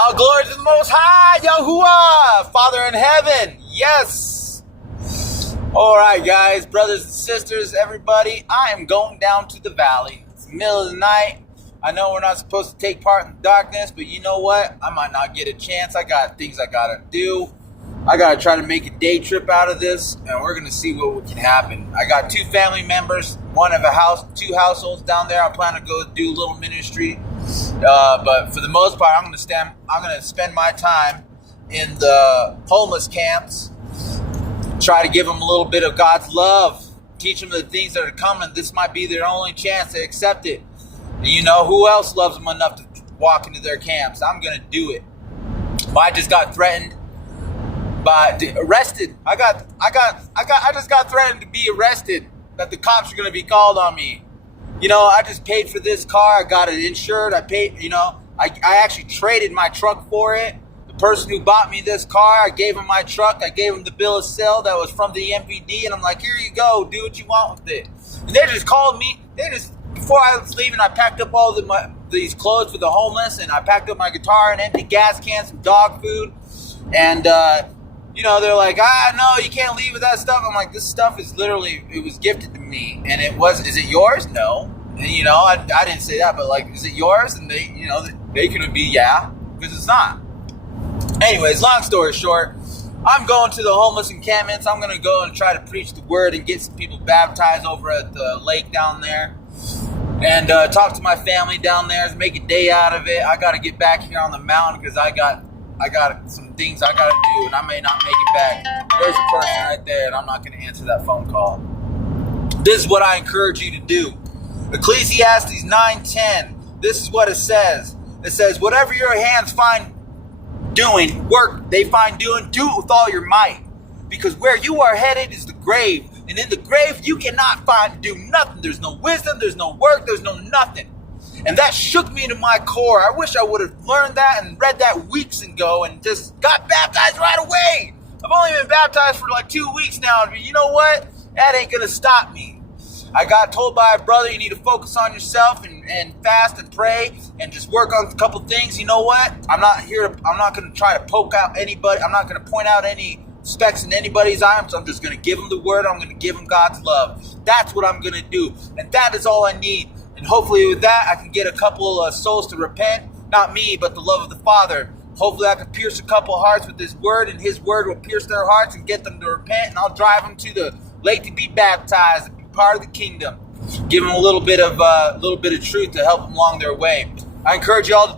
All glory to the Most High, Yahuwah, Father in heaven. Yes. All right, guys, brothers and sisters, everybody, I am going down to the valley. It's the middle of the night. I know we're not supposed to take part in the darkness, but you know what? I might not get a chance. I got things I got to do. I got to try to make a day trip out of this, and we're going to see what can happen. I got 2 family members, one of a house, 2 households down there. I'm planning to go do a little ministry. But for the most part, I'm going to spend my time in the homeless camps, try to give them a little bit of God's love, teach them the things that are coming. This might be their only chance to accept it. And you know, who else loves them enough to walk into their camps? I'm going to do it. I just got threatened arrested. I just got threatened to be arrested, that the cops are going to be called on me. You know, I just paid for this car. I got it insured. I paid, you know, I actually traded my truck for it. The person who bought me this car, I gave him my truck. I gave him the bill of sale that was from the MPD. And I'm like, here you go. Do what you want with it. And they just called me. Before I was leaving, I packed up all these clothes for the homeless. And I packed up my guitar and empty gas cans, some dog food. And, you know, they're like, no, you can't leave with that stuff. I'm like, this stuff is literally, it was gifted to me. And is it yours? No. And, you know, I didn't say that, but like, is it yours? And they, you know, they could be, yeah, because it's not. Anyways, long story short, I'm going to the homeless encampments. I'm going to go and try to preach the word and get some people baptized over at the lake down there. And talk to my family down there, make a day out of it. I got to get back here on the mountain because I got some things I got to do, and I may not make it back. There's a person right there, and I'm not going to answer that phone call. This is what I encourage you to do. Ecclesiastes 9:10. This is what it says. It says, whatever your hands find doing, work they find doing, do it with all your might. Because where you are headed is the grave. And in the grave, you cannot do nothing. There's no wisdom, there's no work, there's no nothing. And that shook me to my core. I wish I would have learned that and read that weeks ago and just got baptized right away. I've only been baptized for like 2 weeks now. But you know what? That ain't going to stop me. I got told by a brother, you need to focus on yourself and fast and pray and just work on a couple things. You know what? I'm not going to try to poke out anybody. I'm not going to point out any specks in anybody's eye. So I'm just going to give them the word. I'm going to give them God's love. That's what I'm going to do. And that is all I need. And hopefully with that, I can get a couple of souls to repent. Not me, but the love of the Father. Hopefully I can pierce a couple of hearts with His word, and His word will pierce their hearts and get them to repent. And I'll drive them to the lake to be baptized and be part of the kingdom. Give them a little bit of truth to help them along their way. I encourage you all to